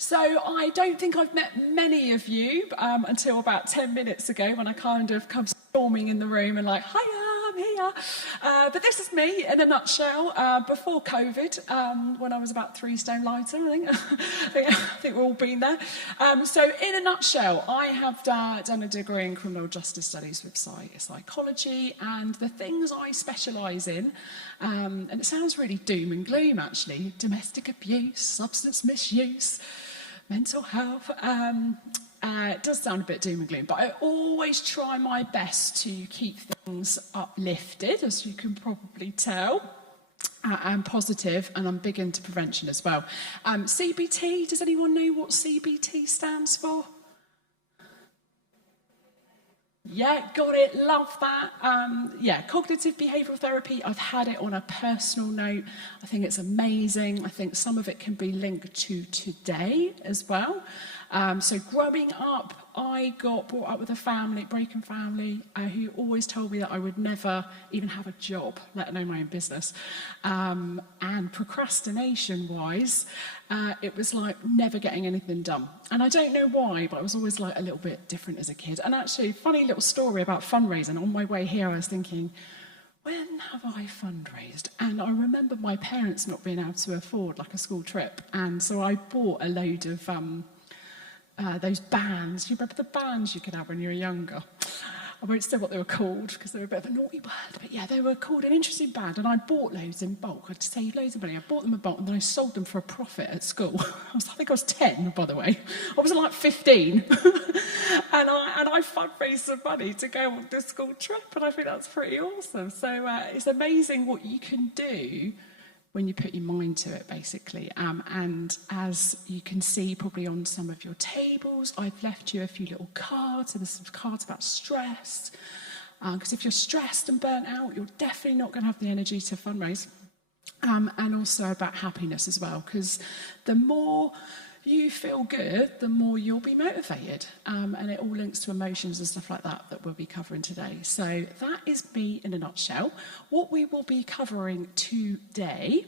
So I don't think I've met many of you until about 10 minutes ago when I kind of come storming in the room and like, hiya, I'm here. But this is me in a nutshell. Before COVID, when I was about 3 stone lighter, I think. I think we've all been there. So in a nutshell, I have done a degree in criminal justice studies with psychology, and the things I specialise in, and it sounds really doom and gloom actually, domestic abuse, substance misuse, mental health. It does sound a bit doom and gloom, but I always try my best to keep things uplifted, as you can probably tell, and positive, and I'm big into prevention as well. CBT, does anyone know what CBT stands for? Yeah, got it, love that. Cognitive behavioural therapy, I've had it on a personal note. I think it's amazing. I think some of it can be linked to today as well. So growing up, I got brought up with a broken family, who always told me that I would never even have a job, let alone my own business. And procrastination-wise, it was like never getting anything done. And I don't know why, but I was always like a little bit different as a kid. And actually, funny little story about fundraising. On my way here, I was thinking, when have I fundraised? And I remember my parents not being able to afford like a school trip. And so I bought a load of those bands. Do you remember the bands you could have when you were younger? I won't say what they were called because they were a bit of a naughty word, but yeah, they were called an interesting band, and I bought loads in bulk. I'd saved loads of money. I bought them in bulk, and then I sold them for a profit at school. I think I was 10, by the way. I wasn't like 15. and I fundraised some money to go on this school trip, and I think that's pretty awesome. So it's amazing what you can do when you put your mind to it, basically. And as you can see probably on some of your tables, I've left you a few little cards. So there's some cards about stress. Because if you're stressed and burnt out, you're definitely not going to have the energy to fundraise. And also about happiness as well, because the more you feel good, the more you'll be motivated. And it all links to emotions and stuff like that we'll be covering today. So that is me in a nutshell. What we will be covering today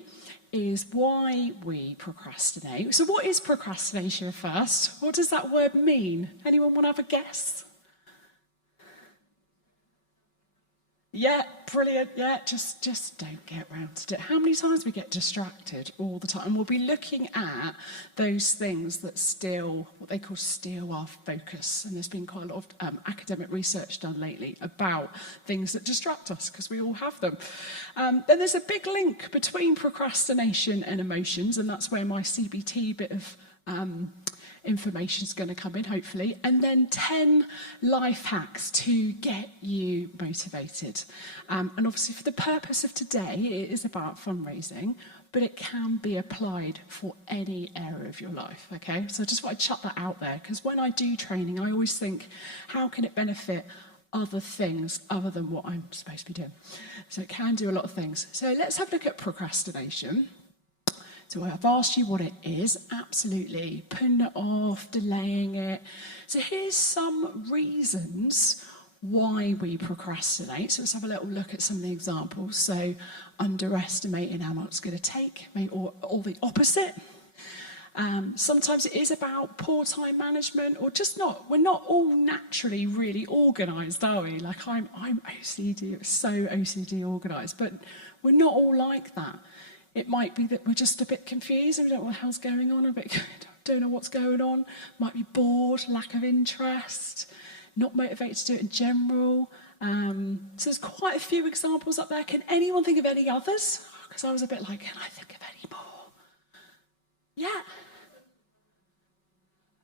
is why we procrastinate. So what is procrastination first? What does that word mean? Anyone want to have a guess? Yeah, brilliant. Yeah, just don't get round to it. How many times we get distracted all the time? And we'll be looking at those things that what they call steal our focus. And there's been quite a lot of academic research done lately about things that distract us, because we all have them. Then there's a big link between procrastination and emotions, and that's where my CBT bit of information is going to come in, hopefully. And then 10 life hacks to get you motivated. And obviously for the purpose of today, it is about fundraising, but it can be applied for any area of your life, okay? So I just want to chuck that out there, because when I do training, I always think, how can it benefit other things other than what I'm supposed to be doing? So it can do a lot of things. So let's have a look at procrastination. So I've asked you what it is. Absolutely. Putting it off, delaying it. So here's some reasons why we procrastinate. So let's have a little look at some of the examples. So underestimating how much it's going to take, or the opposite. Sometimes it is about poor time management, or just not. We're not all naturally really organised, are we? Like I'm OCD, so OCD organised, but we're not all like that. It might be that we're just a bit confused and we don't know what the hell's going on, don't know what's going on, might be bored, lack of interest, not motivated to do it in general. So there's quite a few examples up there. Can anyone think of any others? Because I was a bit like, can I think of any more? Yeah.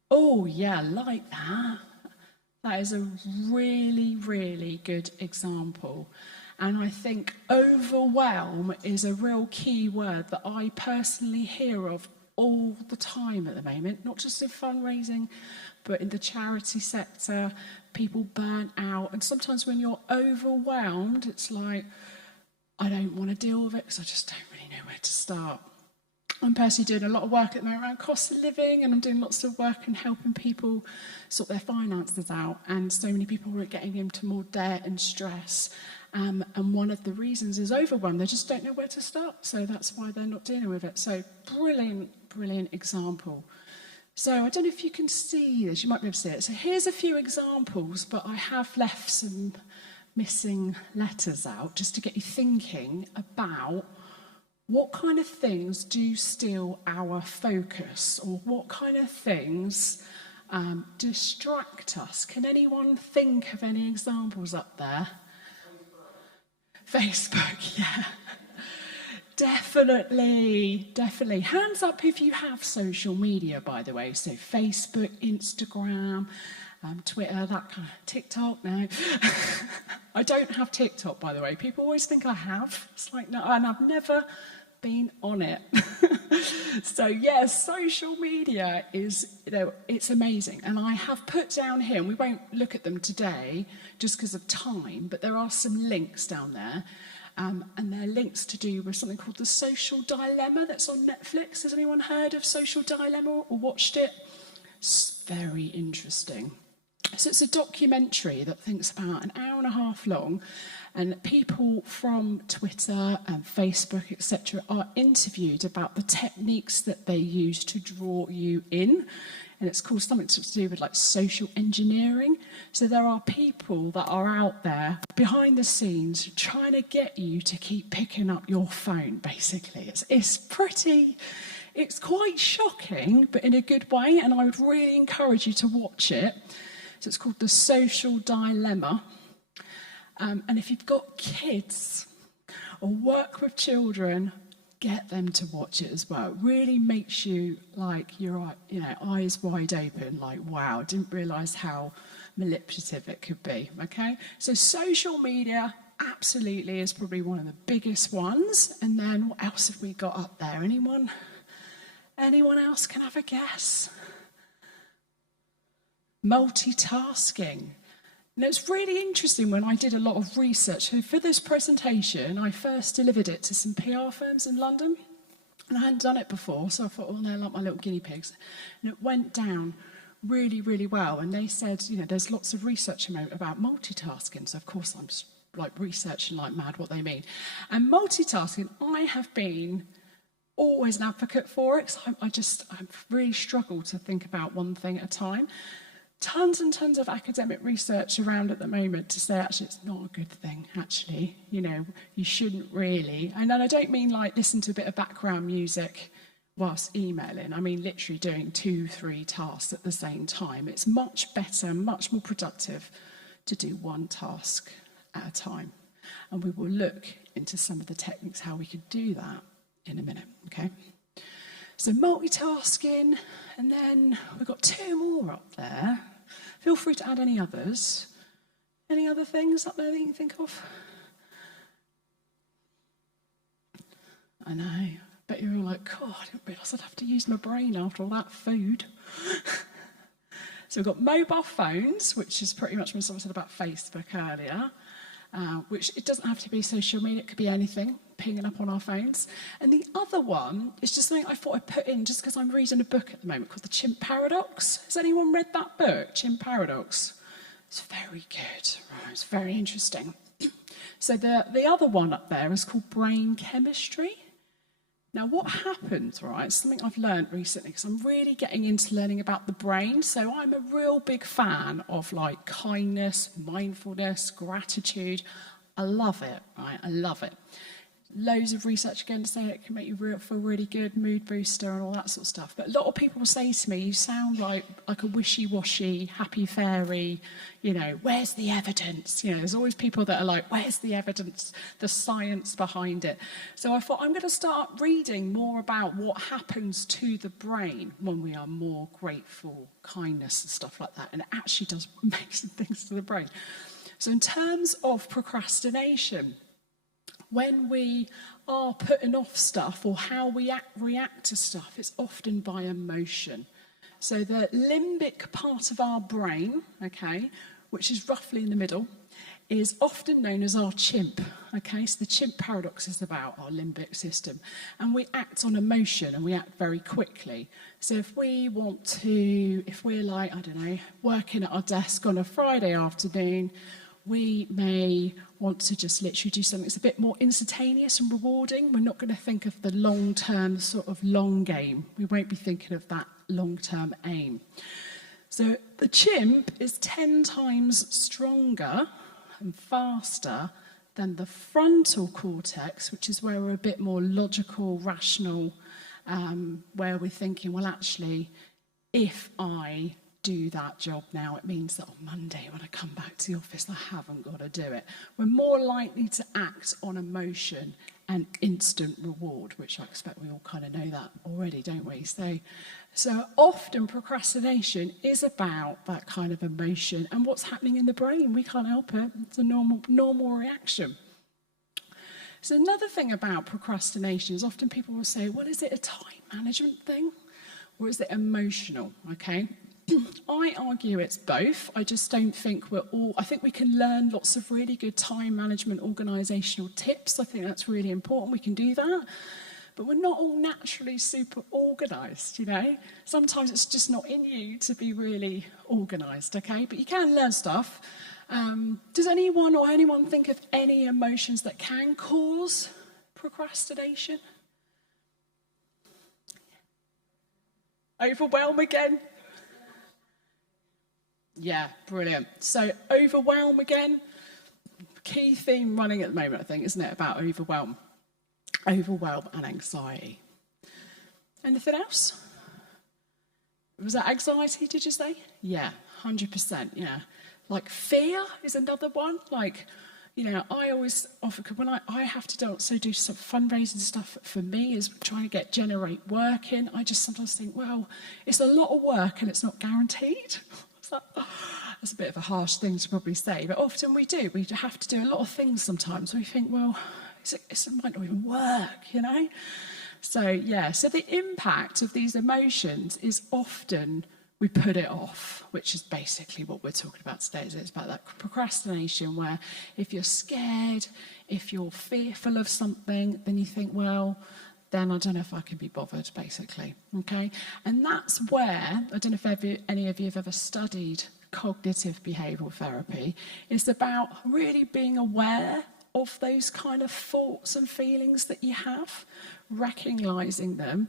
Oh, yeah, like that. That is a really, really good example. And I think overwhelm is a real key word that I personally hear of all the time at the moment, not just in fundraising, but in the charity sector, people burn out. And sometimes when you're overwhelmed, it's like, I don't want to deal with it because I just don't really know where to start. I'm personally doing a lot of work at the moment around cost of living, and I'm doing lots of work and helping people sort their finances out. And so many people are getting into more debt and stress. And one of the reasons is overwhelm. They just don't know where to start. So that's why they're not dealing with it. So brilliant, brilliant example. So I don't know if you can see this, you might be able to see it. So here's a few examples, but I have left some missing letters out just to get you thinking about what kind of things do steal our focus, or what kind of things distract us. Can anyone think of any examples up there? Facebook, yeah. Definitely. Hands up if you have social media, by the way. So Facebook, Instagram, Twitter, that kind of TikTok, no. I don't have TikTok, by the way. People always think I have. It's like, no, and I've never been on it. So yes, social media is, it's amazing. And I have put down here, and we won't look at them today just because of time, but there are some links down there. And they're links to do with something called The Social Dilemma that's on Netflix. Has anyone heard of Social Dilemma or watched it? It's very interesting. So it's a documentary that thinks about an hour and a half long, and people from Twitter and Facebook, etc., are interviewed about the techniques that they use to draw you in. And it's called something to do with like social engineering. So there are people that are out there behind the scenes trying to get you to keep picking up your phone, basically. It's quite shocking, but in a good way, and I would really encourage you to watch it. So it's called The Social Dilemma. And if you've got kids or work with children, get them to watch it as well. It really makes you like your eyes wide open, like, wow, I didn't realise how manipulative it could be, okay? So social media absolutely is probably one of the biggest ones. And then what else have we got up there? Anyone else can have a guess? Multitasking. And it's really interesting when I did a lot of research. So for this presentation, I first delivered it to some PR firms in London. And I hadn't done it before, so I thought, oh, they're like my little guinea pigs. And it went down really, really well. And they said, there's lots of research about multitasking. So, of course, I'm like researching like mad what they mean. And multitasking, I have been always an advocate for it. So I really struggle to think about one thing at a time. Tons and tons of academic research around at the moment to say actually it's not a good thing, actually. You shouldn't really. And then I don't mean like listen to a bit of background music whilst emailing. I mean literally doing 2-3 tasks at the same time. It's much better, much more productive to do one task at a time. And we will look into some of the techniques how we could do that in a minute, okay? So multitasking, and then we've got 2 more up there. Feel free to add any others. Any other things up there that you can think of? I know. Bet you're all like, God, I didn't realise I'd have to use my brain after all that food. So we've got mobile phones, which is pretty much when someone said about Facebook earlier. Which it doesn't have to be social media, it could be anything, pinging up on our phones. And the other one is just something I thought I'd put in just because I'm reading a book at the moment called The Chimp Paradox. Has anyone read that book, Chimp Paradox? It's very good, right? It's very interesting. So the other one up there is called Brain Chemistry. Now, what happens, right, something I've learned recently, because I'm really getting into learning about the brain. So I'm a real big fan of, like, kindness, mindfulness, gratitude. I love it, right? I love it. Loads of research again to say it can make you feel really good, mood booster and all that sort of stuff. But a lot of people will say to me, you sound like a wishy-washy, happy fairy, where's the evidence? There's always people that are like, where's the evidence, the science behind it? So I thought I'm going to start reading more about what happens to the brain when we are more grateful, kindness and stuff like that. And it actually does make some things to the brain. So in terms of procrastination, when we are putting off stuff or how we react to stuff, it's often by emotion. So the limbic part of our brain, okay, which is roughly in the middle, is often known as our chimp, okay? So the chimp paradox is about our limbic system. And we act on emotion and we act very quickly. So if we're like, I don't know, working at our desk on a Friday afternoon, we may want to just literally do something that's a bit more instantaneous and rewarding. We're not going to think of the long-term sort of long game. We won't be thinking of that long-term aim. So the chimp is 10 times stronger and faster than the frontal cortex, which is where we're a bit more logical, rational, where we're thinking, well, actually, if I do that job now, it means that on Monday when I come back to the office, I haven't got to do it. We're more likely to act on emotion and instant reward, which I expect we all kind of know that already, don't we? So often procrastination is about that kind of emotion and what's happening in the brain. We can't help it. It's a normal reaction. So another thing about procrastination is often people will say, well, is it a time management thing or is it emotional? Okay. I argue it's both. I just don't think I think we can learn lots of really good time management organisational tips. I think that's really important. We can do that. But we're not all naturally super organised, you know. Sometimes it's just not in you to be really organised, okay? But you can learn stuff. Does anyone think of any emotions that can cause procrastination? Overwhelm again? Yeah, brilliant. So overwhelm again, key theme running at the moment, I think, isn't it, about overwhelm and anxiety. Anything else? Was that anxiety, did you say? Yeah, 100%, yeah. Like fear is another one. Like, you know, I always often, when I have to do some fundraising stuff for me is trying to generate work in, I just sometimes think, well, it's a lot of work and it's not guaranteed. That's a bit of a harsh thing to probably say, but often we do. We have to do a lot of things sometimes. We think, well, it might not even work, you know? So, yeah, so the impact of these emotions is often we put it off, which is basically what we're talking about today. It's about that procrastination where if you're scared, if you're fearful of something, then you think, well, then I don't know if I can be bothered, basically, okay? And that's where, I don't know if any of you have ever studied cognitive behavioural therapy. It's about really being aware of those kind of thoughts and feelings that you have, recognising them,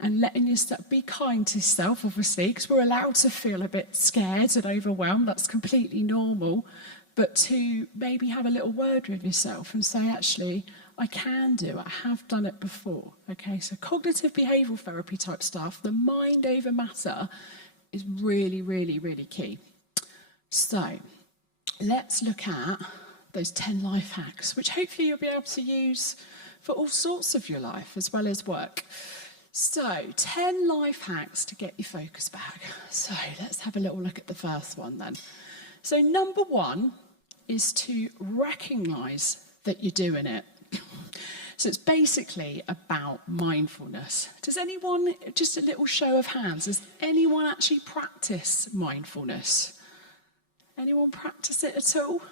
and letting yourself be kind to yourself, obviously, because we're allowed to feel a bit scared and overwhelmed. That's completely normal. But to maybe have a little word with yourself and say, actually, I can do it. I have done it before. Okay, so cognitive behavioural therapy type stuff, the mind over matter is really, really, really key. So let's look at those 10 life hacks, which hopefully you'll be able to use for all sorts of your life as well as work. So 10 life hacks to get your focus back. So let's have a little look at the first one then. So number one is to recognise that you're doing it. So it's basically about mindfulness. Does anyone, just a little show of hands, does anyone actually practice mindfulness? Anyone practice it at all?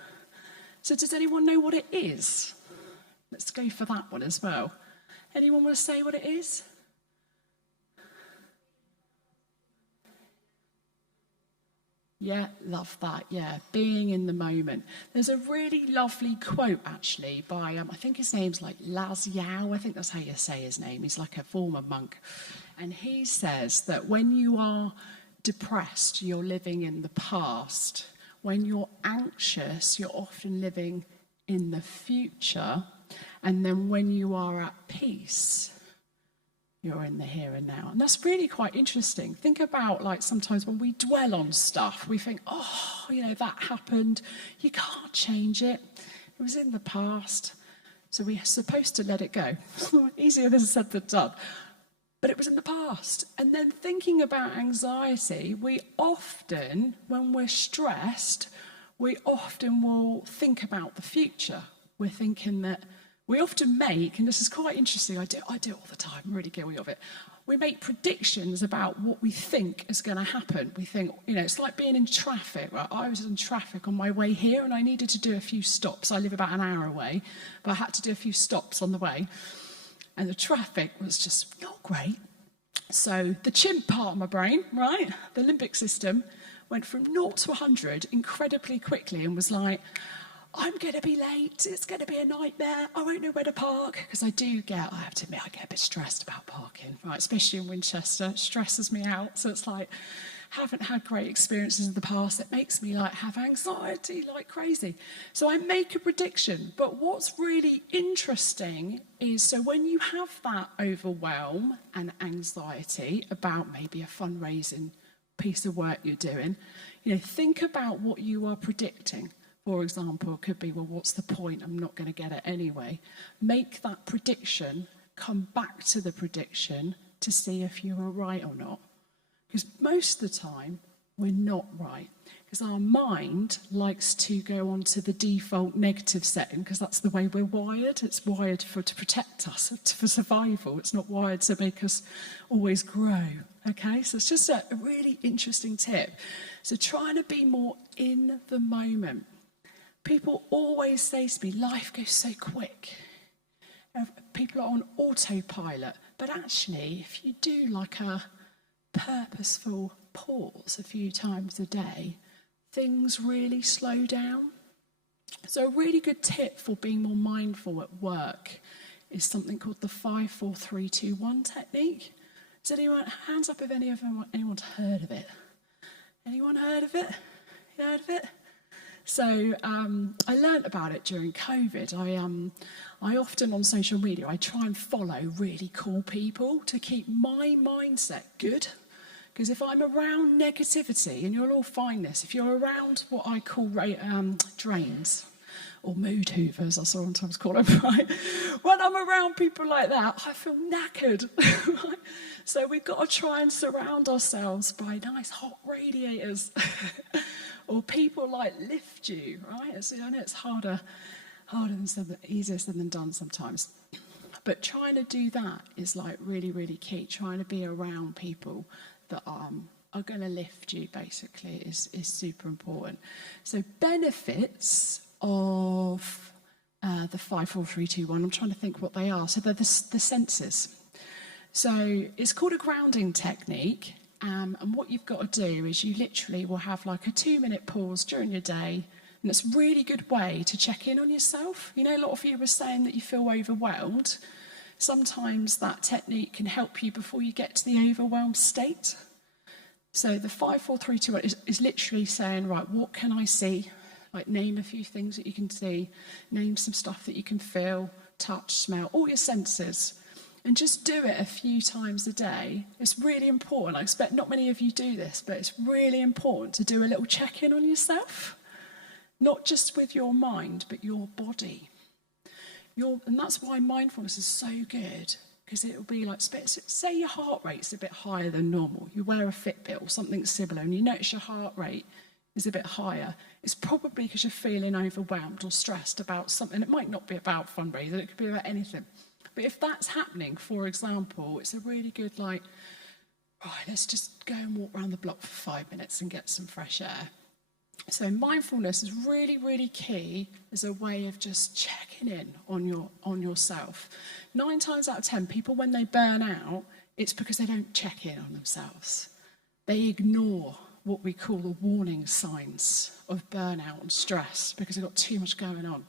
So does anyone know what it is? Let's go for that one as well. Anyone want to say what it is? Yeah, love that. Yeah, being in the moment. There's a really lovely quote, actually, by, I think his name's like Laz Yao. I think that's how you say his name. He's like a former monk. And he says that when you are depressed, you're living in the past. When you're anxious, you're often living in the future. And then when you are at peace, you're in the here and now. And that's really quite interesting. Think about, like, sometimes when we dwell on stuff, we think, oh, you know, that happened. You can't change it. It was in the past. So we're supposed to let it go. Easier than said than done. But it was in the past. And then thinking about anxiety, we often, when we're stressed, we often will think about the future. We're thinking that we often make, and this is quite interesting, I do it all the time, I'm really guilty of it. We make predictions about what we think is going to happen. We think, you know, it's like being in traffic, right? I was in traffic on my way here and I needed to do a few stops. I live about an hour away, but I had to do a few stops on the way. And the traffic was just not great. So the chimp part of my brain, right, the limbic system, went from 0 to 100 incredibly quickly and was like, I'm going to be late, it's going to be a nightmare, I won't know where to park. Because I have to admit, I get a bit stressed about parking, right? Especially in Winchester, it stresses me out. So it's like, haven't had great experiences in the past. It makes me like have anxiety like crazy. So I make a prediction. But what's really interesting is, so when you have that overwhelm and anxiety about maybe a fundraising piece of work you're doing, think about what you are predicting. For example, it could be, well, what's the point? I'm not going to get it anyway. Make that prediction, come back to the prediction to see if you are right or not. Because most of the time, we're not right. Because our mind likes to go on to the default negative setting, because that's the way we're wired. It's wired to protect us, for survival. It's not wired to make us always grow. Okay, so it's just a really interesting tip. So trying to be more in the moment. People always say to me, life goes so quick. People are on autopilot. But actually, if you do like a purposeful pause a few times a day, things really slow down. So a really good tip for being more mindful at work is something called the 5-4-3-2-1 technique. Does anyone, hands up if anyone's heard of it? Anyone heard of it? You heard of it? So I learnt about it during COVID. I often on social media, I try and follow really cool people to keep my mindset good. Because if I'm around negativity, and you'll all find this, if you're around what I call drains, or mood hoovers, I sometimes call them, right? When I'm around people like that, I feel knackered. Right? So we've got to try and surround ourselves by nice hot radiators. Or people like lift you, right? So I know it's harder than easier said than done sometimes. But trying to do that is like really, really key. Trying to be around people that are going to lift you, basically, is super important. So benefits of the 5-4-3-2-1, I'm trying to think what they are. So they're the senses. So it's called a grounding technique. And what you've got to do is you literally will have like a 2-minute pause during your day. And it's a really good way to check in on yourself. A lot of you were saying that you feel overwhelmed. Sometimes that technique can help you before you get to the overwhelmed state. So the 5-4-3-2-1 is literally saying, right, what can I see? Like name a few things that you can see. Name some stuff that you can feel, touch, smell, all your senses. And just do it a few times a day. It's really important. I expect not many of you do this, but it's really important to do a little check-in on yourself. Not just with your mind, but your body. And that's why mindfulness is so good, because it'll be like, say your heart rate's a bit higher than normal. You wear a Fitbit or something similar, and you notice your heart rate is a bit higher. It's probably because you're feeling overwhelmed or stressed about something. It might not be about fundraising, it could be about anything. But if that's happening, for example, it's a really good, right, let's just go and walk around the block for 5 minutes and get some fresh air. So mindfulness is really, really key as a way of just checking in on yourself. 9 times out of 10, people, when they burn out, it's because they don't check in on themselves. They ignore what we call the warning signs of burnout and stress because they've got too much going on.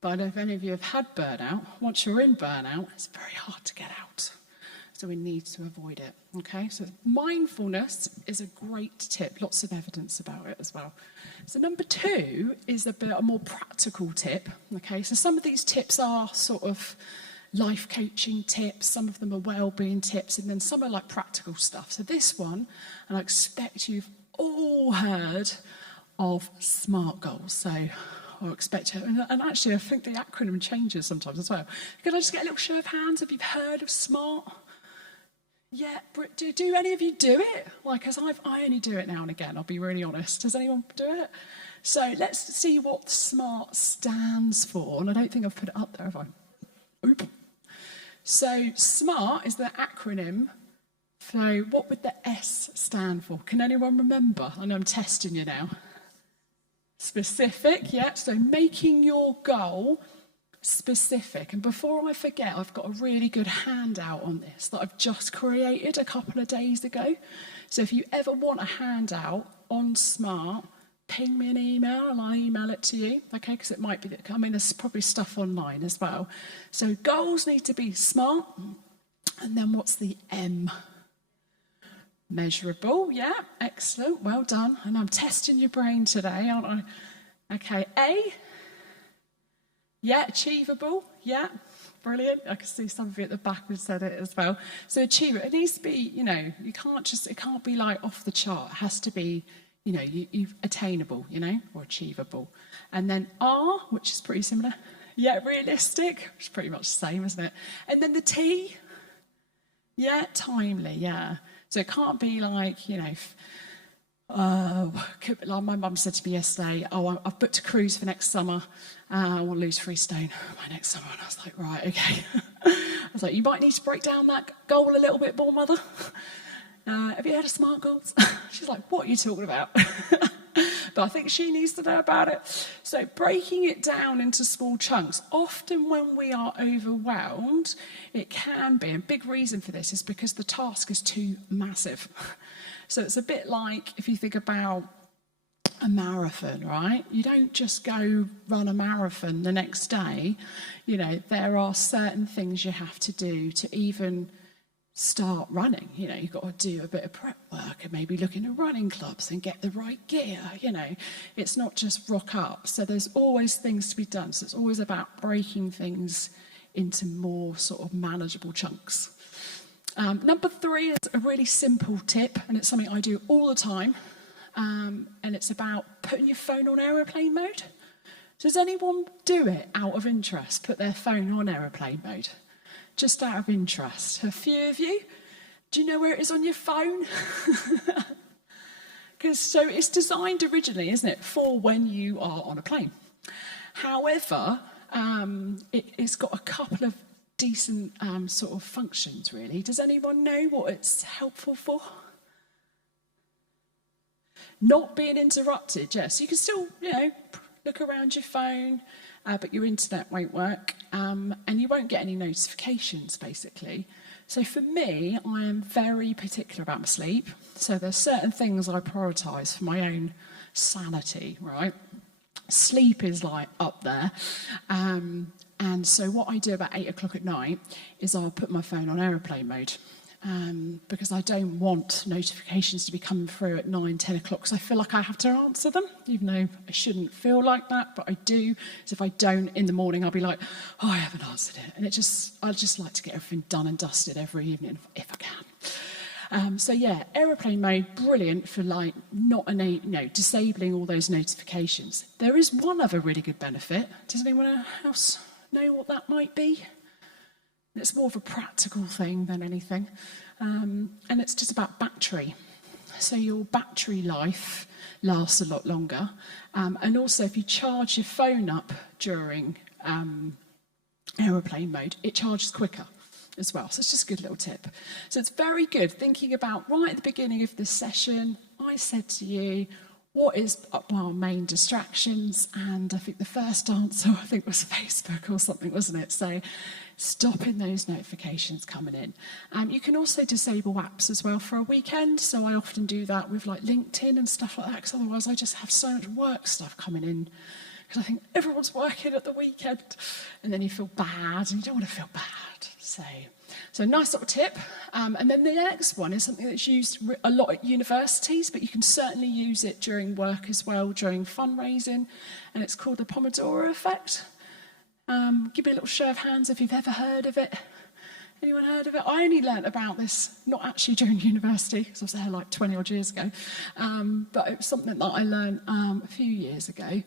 But if any of you have had burnout, once you're in burnout, it's very hard to get out. So we need to avoid it, okay? So mindfulness is a great tip. Lots of evidence about it as well. So number 2 is a more practical tip, okay? So some of these tips are sort of life coaching tips, some of them are well-being tips, and then some are like practical stuff. So this one, and I expect you've all heard of SMART goals. So I expect you, and actually I think the acronym changes sometimes as well. Could I just get a little show of hands if you've heard of SMART? Yeah, do any of you do it? Because I only do it now and again, I'll be really honest. Does anyone do it? So let's see what SMART stands for. And I don't think I've put it up there, have I? Oop. So SMART is the acronym. So what would the S stand for? Can anyone remember? I know I'm testing you now. Specific, yeah. So making your goal specific. And before I forget, I've got a really good handout on this that I've just created a couple of days ago. So if you ever want a handout on SMART, ping me an email and I'll email it to you, okay? Because it might be that, I mean, there's probably stuff online as well. So goals need to be smart. And then what's the M? Measurable, yeah, excellent, well done. And I'm testing your brain today, aren't I? Okay, A? Yeah, achievable, yeah. Brilliant. I can see some of you at the back who said it as well. So achievable, it needs to be, you know, it can't be like off the chart. It has to be, you know, you've attainable, you know, or achievable. And then R, which is pretty similar. Yeah, realistic, which is pretty much the same, isn't it? And then the T, yeah, timely, yeah. So it can't be like, you know, like my mum said to me yesterday, I've booked a cruise for next summer. I want to lose 3 stone by next summer. And I was like, right, okay. I was like, you might need to break down that goal a little bit more, mother. Have you heard of SMART goals? She's like, what are you talking about? But I think she needs to know about it. So breaking it down into small chunks. Often when we are overwhelmed, it can be, and a big reason for this is because the task is too massive. So it's a bit like if you think about a marathon, right? You don't just go run a marathon the next day. You know, there are certain things you have to do to even start running. You know, you've got to do a bit of prep work and maybe look into running clubs and get the right gear. You know, it's not just rock up. So there's always things to be done. So it's always about breaking things into more sort of manageable chunks. Number 3 is a really simple tip, and it's something I do all the time. And it's about putting your phone on aeroplane mode. Does anyone do it out of interest? Put their phone on aeroplane mode? Just out of interest. A few of you? Do you know where it is on your phone? Because so it's designed originally, isn't it, for when you are on a plane. However, it's got a couple of decent sort of functions, really. Does anyone know what it's helpful for? Not being interrupted, yes. You can still, you know, look around your phone, but your internet won't work, and you won't get any notifications, basically. So for me, I am very particular about my sleep. So there's certain things I prioritise for my own sanity, right? Sleep is like up there. And so what I do about 8 o'clock at night is I'll put my phone on aeroplane mode. Because I don't want notifications to be coming through at 9, 10 o'clock, because I feel like I have to answer them, even though I shouldn't feel like that, but I do. So if I don't in the morning, I'll be like, oh, I haven't answered it. And I just like to get everything done and dusted every evening, if I can. So yeah, aeroplane mode, brilliant for like disabling all those notifications. There is one other really good benefit. Does anyone else know what that might be? It's more of a practical thing than anything. And it's just about battery. So your battery life lasts a lot longer. And also if you charge your phone up during aeroplane mode, it charges quicker as well. So it's just a good little tip. So it's very good thinking about right at the beginning of this session, I said to you, what is our main distractions? And I think the first answer, was Facebook or something, wasn't it? So stopping those notifications coming in. You can also disable apps as well for a weekend. So I often do that with like LinkedIn and stuff like that, because otherwise I just have so much work stuff coming in. Because I think everyone's working at the weekend. And then you feel bad, and you don't want to feel bad. So nice little tip. And then the next one is something that's used a lot at universities, but you can certainly use it during work as well, during fundraising. And it's called the Pomodoro effect. Give me a little show of hands if you've ever heard of it. Anyone heard of it? I only learnt about this, not actually during university, because I was there like 20 odd years ago, but it was something that I learnt a few years ago.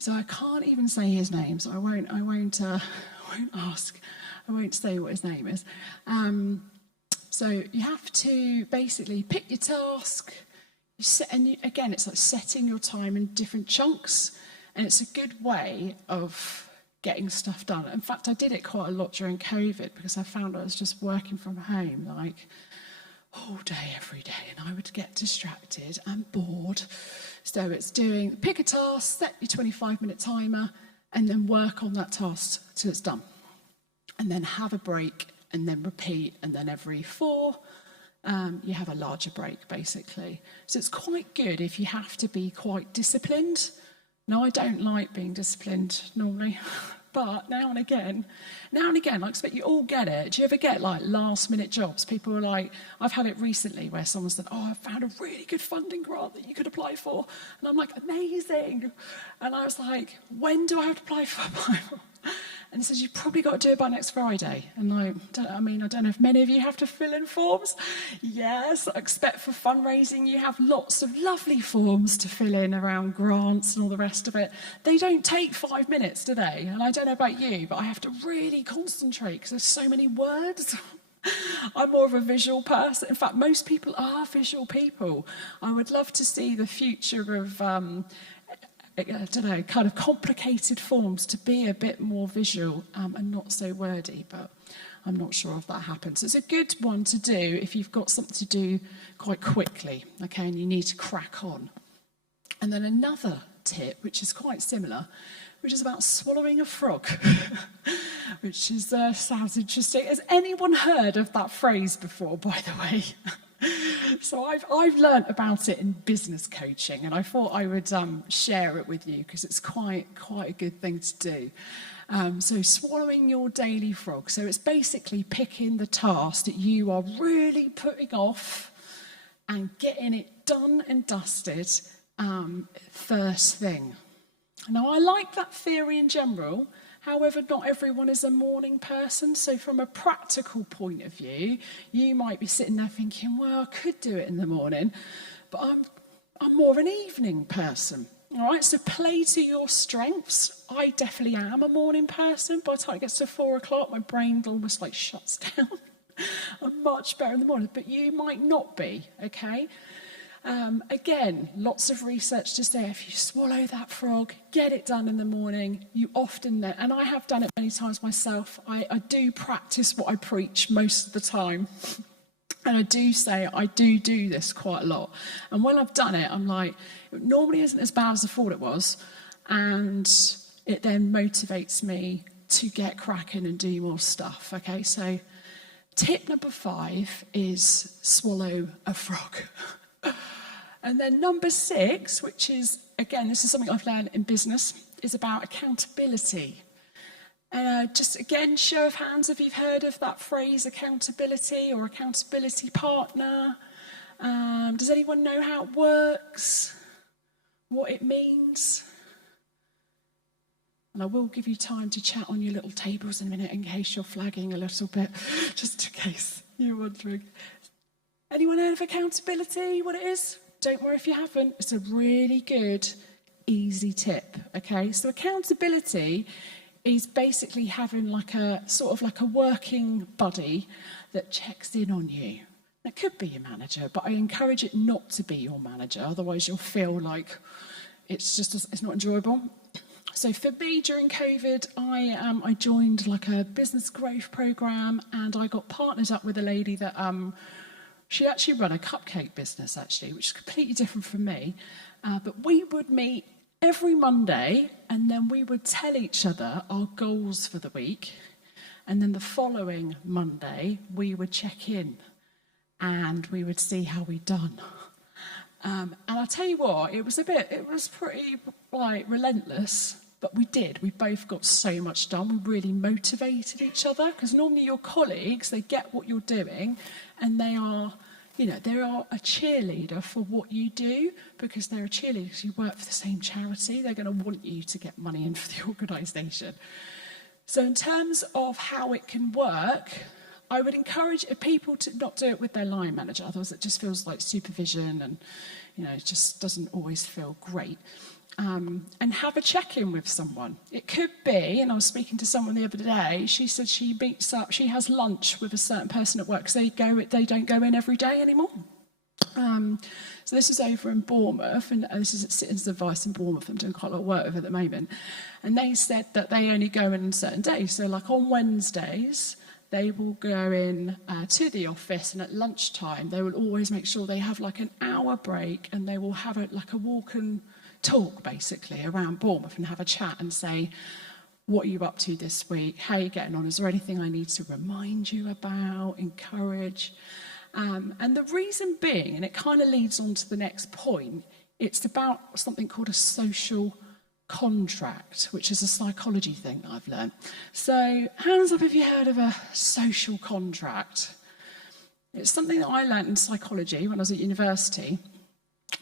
So I can't even say his name, so I won't ask. I won't say what his name is. So you have to basically pick your task. Again, it's like setting your time in different chunks, and it's a good way of getting stuff done. In fact, I did it quite a lot during COVID, because I found I was just working from home like all day, every day, and I would get distracted and bored. So it's pick a task, set your 25-minute timer, and then work on that task till it's done. And then have a break, and then repeat, and then every 4 you have a larger break, basically. So it's quite good if you have to be quite disciplined. Now, I don't like being disciplined normally, but now and again, I expect you all get it. Do you ever get like last minute jobs? People are like, I've had it recently where someone said, oh, I found a really good funding grant that you could apply for. And I'm like, amazing. And I was like, when do I have to apply for? And he says, you've probably got to do it by next Friday. And I don't know if many of you have to fill in forms. Yes, I expect for fundraising, you have lots of lovely forms to fill in around grants and all the rest of it. They don't take 5 minutes, do they? And I don't know about you, but I have to really concentrate because there's so many words. I'm more of a visual person. In fact, most people are visual people. I would love to see the future of kind of complicated forms to be a bit more visual and not so wordy, but I'm not sure if that happens. It's a good one to do if you've got something to do quite quickly, okay, and you need to crack on. And then another tip, which is quite similar, which is about swallowing a frog, which is sounds interesting. Has anyone heard of that phrase before, by the way? So I've learnt about it in business coaching, and I thought I would share it with you because it's quite a good thing to do. So swallowing your daily frog. So it's basically picking the task that you are really putting off and getting it done and dusted first thing. Now, I like that theory in general. However, not everyone is a morning person. So from a practical point of view, you might be sitting there thinking, well, I could do it in the morning, but I'm more of an evening person. All right, so play to your strengths. I definitely am a morning person. By the time it gets to 4 o'clock, my brain almost like shuts down. I'm much better in the morning, but you might not be, okay? Again, lots of research to say if you swallow that frog, get it done in the morning, you often know, and I have done it many times myself, I do practice what I preach most of the time. And I do say I do this quite a lot. And when I've done it, I'm like, it normally isn't as bad as I thought it was. And it then motivates me to get cracking and do more stuff. Okay, so tip number 5 is swallow a frog. And then number 6, which is, again, this is something I've learned in business, is about accountability. Just again, show of hands if you've heard of that phrase, accountability or accountability partner. Does anyone know how it works? What it means? And I will give you time to chat on your little tables in a minute in case you're flagging a little bit, just in case you're wondering. Anyone heard of accountability, what it is? Don't worry if you haven't. It's a really good, easy tip, okay? So accountability is basically having like a sort of like a working buddy that checks in on you. It could be your manager, but I encourage it not to be your manager. Otherwise, you'll feel like it's not enjoyable. So for me, during COVID, I joined like a business growth program, and I got partnered up with a lady that she actually ran a cupcake business, actually, which is completely different from me. But we would meet every Monday, and then we would tell each other our goals for the week. And then the following Monday, we would check in, and we would see how we'd done. And I'll tell you what, it was pretty like relentless, but we both got so much done. We really motivated each other, because normally your colleagues, they get what you're doing, and they are a cheerleader for what you do, because they're a cheerleader because you work for the same charity. They're going to want you to get money in for the organisation. So in terms of how it can work, I would encourage people to not do it with their line manager, otherwise it just feels like supervision, and it just doesn't always feel great. And have a check-in with someone. It could be, and I was speaking to someone the other day, she said she meets up, she has lunch with a certain person at work, because they don't go in every day anymore. So this is over in Bournemouth, and this is at Citizens Advice in Bournemouth. I'm doing quite a lot of work with it at the moment. And they said that they only go in on certain days. So like on Wednesdays, they will go in to the office, and at lunchtime, they will always make sure they have like an hour break, and they will have like a walk and talk basically around Bournemouth and have a chat and say, what are you up to this week? How are you getting on? Is there anything I need to remind you about, encourage? And the reason being, and it kind of leads on to the next point, it's about something called a social contract, which is a psychology thing that I've learned. So hands up if you heard of a social contract. It's something that I learned in psychology when I was at university,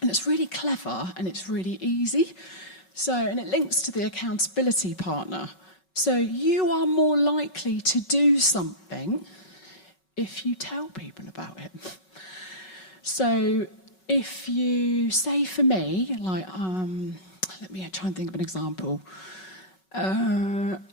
and it's really clever and it's really easy. And it links to the accountability partner. So you are more likely to do something if you tell people about it. So if you say, for me, like, let me try and think of an example.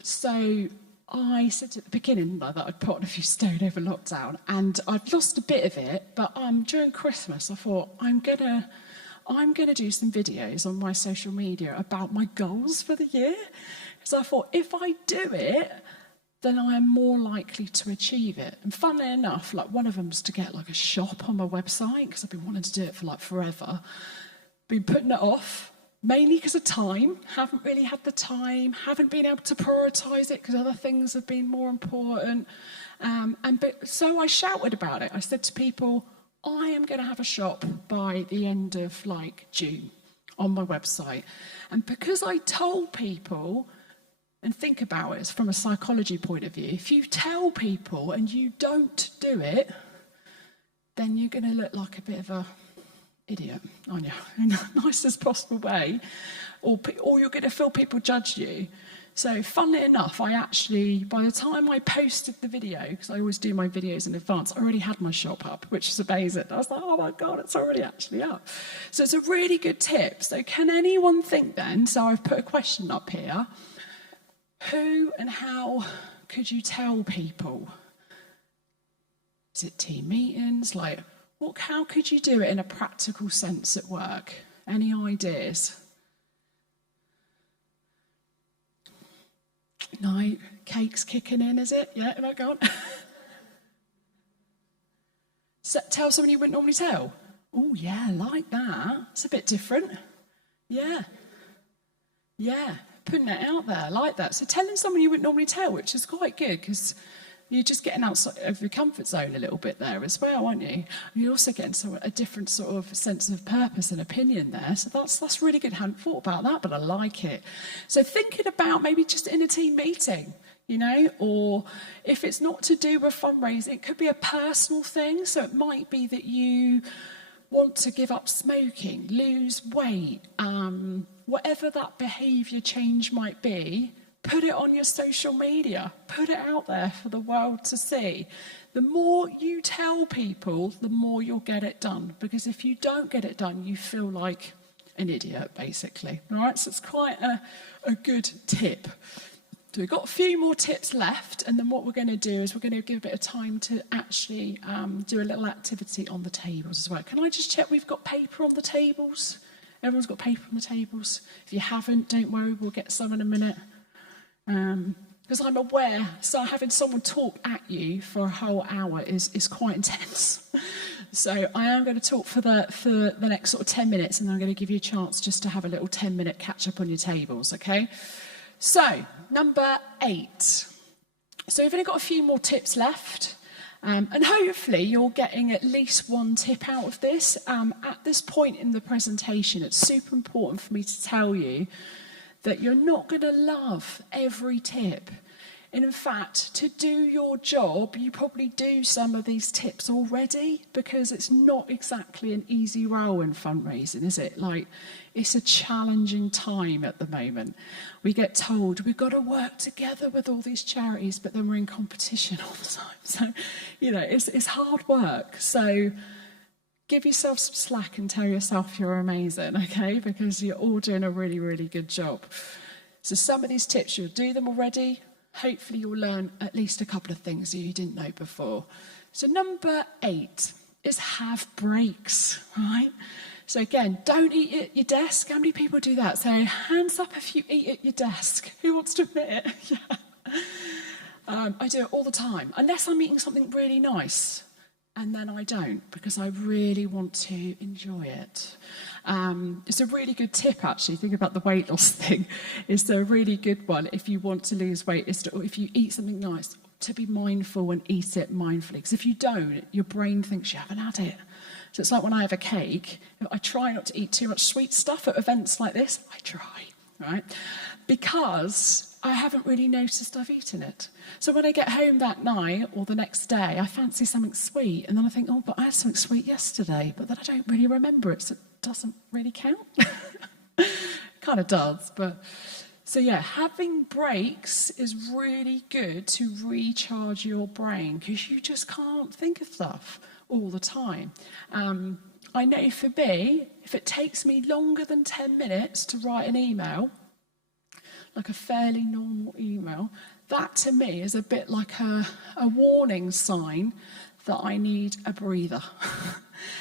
So I said at the beginning that I'd put on a few stone over lockdown, and I'd lost a bit of it, but during Christmas I thought I'm gonna do some videos on my social media about my goals for the year. So I thought, if I do it, then I am more likely to achieve it. And funnily enough, like, one of them was to get like a shop on my website, because I've been wanting to do it for like forever. Been putting it off, mainly because of time. Haven't really had the time, haven't been able to prioritise it because other things have been more important. So I shouted about it. I said to people, I am going to have a shop by the end of like June on my website. And because I told people, and think about it from a psychology point of view, if you tell people and you don't do it, then you're going to look like a bit of a idiot, aren't you? In the nicest possible way. Or you're going to feel people judge you. So funnily enough, I actually, by the time I posted the video, because I always do my videos in advance, I already had my shop up, which is amazing. I was like, oh my God, it's already actually up. So it's a really good tip. So can anyone think then, so I've put a question up here, who and how could you tell people? Is it team meetings? Like, how could you do it in a practical sense at work? Any ideas? No, cake's kicking in, is it? Yeah, am I gone? So, tell somebody you wouldn't normally tell. Oh, yeah, like that. It's a bit different. Yeah. Putting it out there like that. So telling someone you wouldn't normally tell, which is quite good, because you're just getting outside of your comfort zone a little bit there as well, aren't you? You're also getting a different sort of sense of purpose and opinion there. So that's really good. I hadn't thought about that, but I like it. So thinking about maybe just in a team meeting, or if it's not to do with fundraising, it could be a personal thing. So it might be that you want to give up smoking, lose weight, whatever that behaviour change might be. Put it on your social media. Put it out there for the world to see. The more you tell people, the more you'll get it done. Because if you don't get it done, you feel like an idiot, basically. All right, so it's quite a good tip. So we've got a few more tips left, and then what we're going to do is we're going to give a bit of time to actually do a little activity on the tables as well. Can I just check we've got paper on the tables? Everyone's got paper on the tables? If you haven't, don't worry, we'll get some in a minute. Because I'm aware, so having someone talk at you for a whole hour is quite intense. So I am going to talk for the next sort of 10 minutes, and I'm going to give you a chance just to have a little 10-minute catch-up on your tables, okay? So, number 8. So we've only got a few more tips left. And hopefully you're getting at least one tip out of this. At this point in the presentation, it's super important for me to tell you that you're not going to love every tip. And in fact, to do your job, you probably do some of these tips already, because it's not exactly an easy role in fundraising, is it? Like, it's a challenging time at the moment. We get told we've got to work together with all these charities, but then we're in competition all the time. So, it's hard work. So give yourself some slack and tell yourself you're amazing, okay? Because you're all doing a really, really good job. So some of these tips, you'll do them already. Hopefully you'll learn at least a couple of things that you didn't know before. So number 8 is have breaks, right? So again, don't eat at your desk. How many people do that? So hands up if you eat at your desk. Who wants to admit it? Yeah. I do it all the time, unless I'm eating something really nice. And then I don't, because I really want to enjoy it. It's a really good tip, actually. Think about the weight loss thing. It's a really good one if you want to lose weight, or if you eat something nice, to be mindful and eat it mindfully. Because if you don't, your brain thinks you haven't had it. So it's like when I have a cake, I try not to eat too much sweet stuff at events like this. I try, right? Because I haven't really noticed I've eaten it. So when I get home that night or the next day, I fancy something sweet. And then I think, oh, but I had something sweet yesterday. But then I don't really remember it, so it doesn't really count. Kind of does, but... So yeah, having breaks is really good to recharge your brain because you just can't think of stuff all the time. I know for me, if it takes me longer than 10 minutes to write an email, like a fairly normal email, that to me is a bit like a warning sign that I need a breather.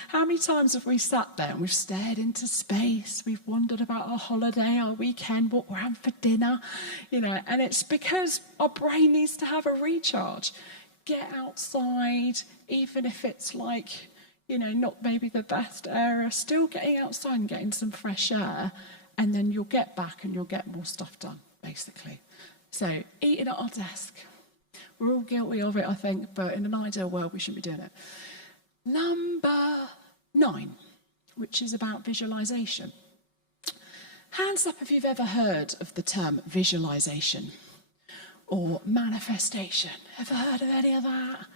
How many times have we sat there and we've stared into space, we've wondered about our holiday, our weekend, what we're having for dinner, and it's because our brain needs to have a recharge. Get outside, even if it's like, not maybe the best area, still getting outside and getting some fresh air, and then you'll get back and you'll get more stuff done, basically. So, eating at our desk. We're all guilty of it, I think, but in an ideal world, we shouldn't be doing it. Number 9, which is about visualization. Hands up if you've ever heard of the term visualization or manifestation. Ever heard of any of that?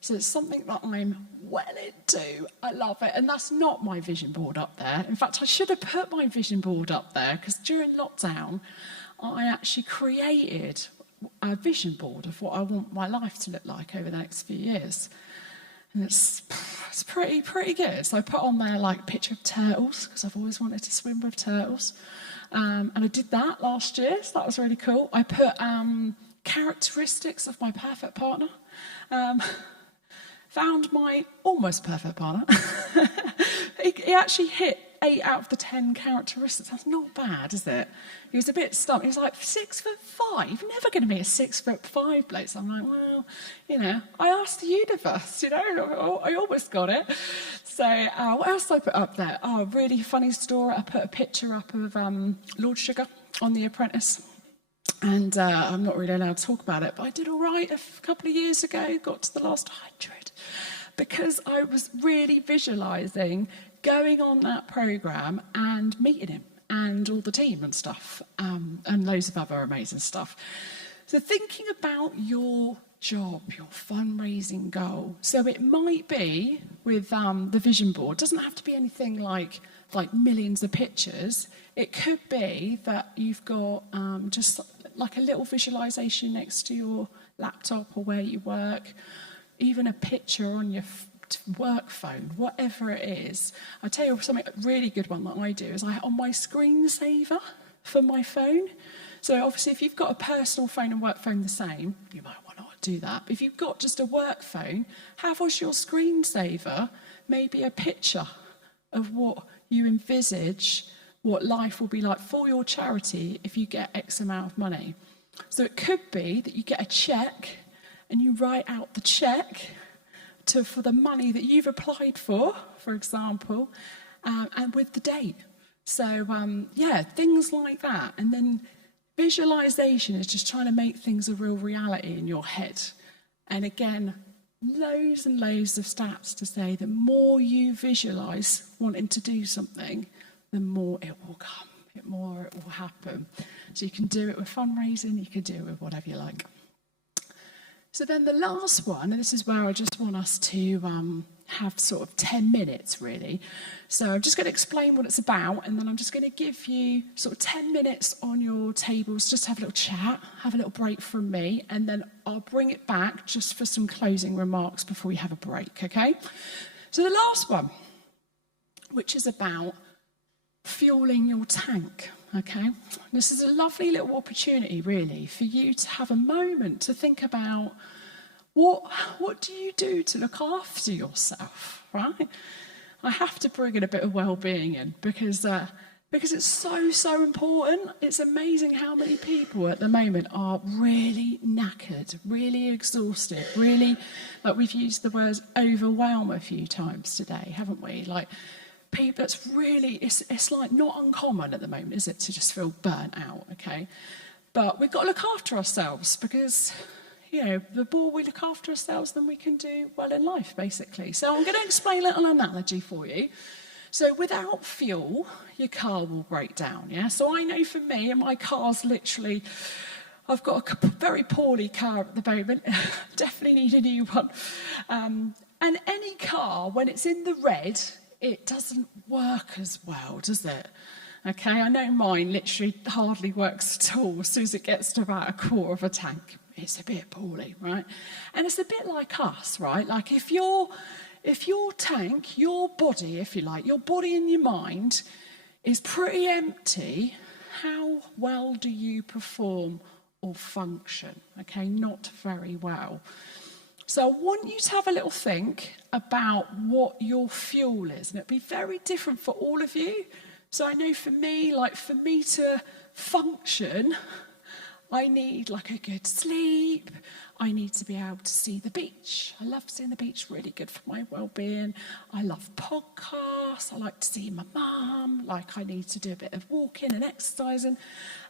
So it's something that I'm well into. I love it. And that's not my vision board up there. In fact, I should have put my vision board up there because during lockdown, I actually created a vision board of what I want my life to look like over the next few years. And it's pretty good. So I put on there like a picture of turtles because I've always wanted to swim with turtles. And I did that last year, so that was really cool. I put characteristics of my perfect partner. Found my almost perfect partner. He actually hit 8 out of the 10 characteristics. That's not bad, is it? He was a bit stumped. He was like 6'5". Never going to be a 6'5" bloke. So I'm like, well, I asked the universe. I almost got it. So what else did I put up there? Oh, really funny story. I put a picture up of Lord Sugar on The Apprentice. And I'm not really allowed to talk about it, but I did all right a couple of years ago. Got to the last 100 because I was really visualising going on that programme and meeting him and all the team and stuff, and loads of other amazing stuff. So thinking about your job, your fundraising goal. So it might be with the vision board. It doesn't have to be anything like millions of pictures. It could be that you've got just like a little visualisation next to your laptop or where you work, even a picture on your work phone, whatever it is. I'll tell you something, a really good one that I do is on my screensaver for my phone. So obviously if you've got a personal phone and work phone the same, you might want to do that. But if you've got just a work phone, have as your screensaver maybe a picture of what you envisage what life will be like for your charity if you get X amount of money. So it could be that you get a cheque and you write out the cheque for the money that you've applied for example, and with the date. So, things like that. And then visualization is just trying to make things a real reality in your head. And again, loads and loads of stats to say the more you visualize wanting to do something, the more it will come, the more it will happen. So you can do it with fundraising, you can do it with whatever you like. So then the last one, and this is where I just want us to have sort of 10 minutes really. So I'm just going to explain what it's about, and then I'm just going to give you sort of 10 minutes on your tables, just have a little chat, have a little break from me, and then I'll bring it back just for some closing remarks before we have a break, okay? So the last one, which is about fueling your tank, okay? This is a lovely little opportunity, really, for you to have a moment to think about what do you do to look after yourself, right? I have to bring in a bit of well-being in because it's so important. It's amazing how many people at the moment are really knackered, really exhausted, really, like we've used the word overwhelm a few times today, haven't we? Like, That's really, it's like not uncommon at the moment, is it, to just feel burnt out, okay? But we've got to look after ourselves because, the more we look after ourselves, then we can do well in life, basically. So I'm going to explain a little analogy for you. So without fuel, your car will break down, yeah? So I know for me, and my car's literally, I've got a very poorly car at the moment. Definitely need a new one. And any car, when it's in the red, it doesn't work as well, does it? Okay, I know mine literally hardly works at all. As soon as it gets to about a quarter of a tank, it's a bit poorly, right? And it's a bit like us, right? Like if your tank, your body, if you like, your body and your mind is pretty empty, how well do you perform or function? Okay, not very well. So I want you to have a little think about what your fuel is. And it'll be very different for all of you. So I know for me to function, I need like a good sleep. I need to be able to see the beach. I love seeing the beach, really good for my well-being. I love podcasts. I like to see my mum. Like I need to do a bit of walking and exercising.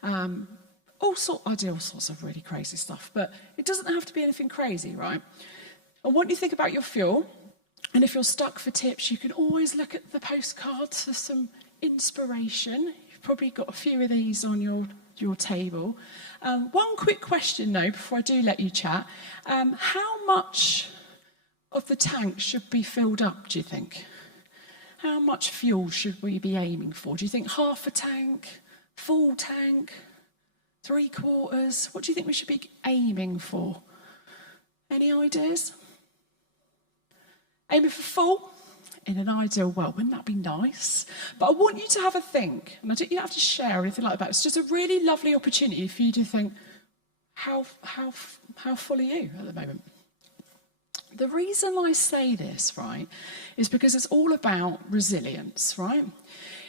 I do all sorts of really crazy stuff, but it doesn't have to be anything crazy, right? I want you to think about your fuel, and if you're stuck for tips, you can always look at the postcards for some inspiration. You've probably got a few of these on your table. One quick question, though, before I do let you chat. How much of the tank should be filled up, do you think? How much fuel should we be aiming for? Do you think half a tank, full tank? 3/4? What do you think we should be aiming for? Any ideas? Aiming for full? In an ideal world, wouldn't that be nice? But I want you to have a think, and you don't have to share or anything like that. It's just a really lovely opportunity for you to think, how full are you at the moment? The reason I say this, right, is because it's all about resilience, right?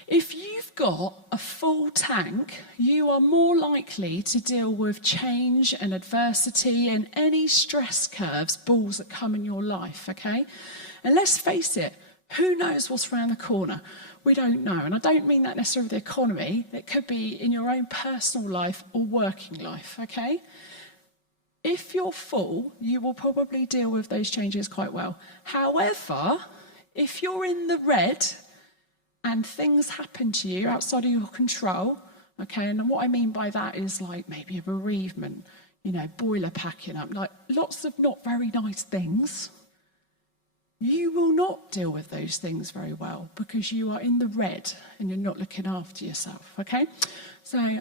If you've got a full tank, you are more likely to deal with change and adversity and any stress curves, balls that come in your life, okay? And let's face it, who knows what's around the corner? We don't know. And I don't mean that necessarily with the economy. It could be in your own personal life or working life, okay? If you're full, you will probably deal with those changes quite well. However, if you're in the red, and things happen to you outside of your control, okay, and what I mean by that is like maybe a bereavement, boiler packing up, like lots of not very nice things, you will not deal with those things very well because you are in the red and you're not looking after yourself, okay? So I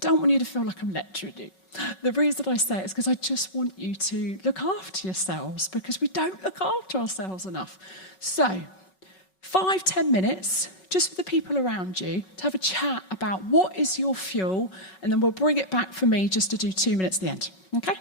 don't want you to feel like I'm lecturing you. The reason I say it is because I just want you to look after yourselves because we don't look after ourselves enough. So 5-10 minutes, just with the people around you, to have a chat about what is your fuel, and then we'll bring it back for me just to do 2 minutes at the end, okay?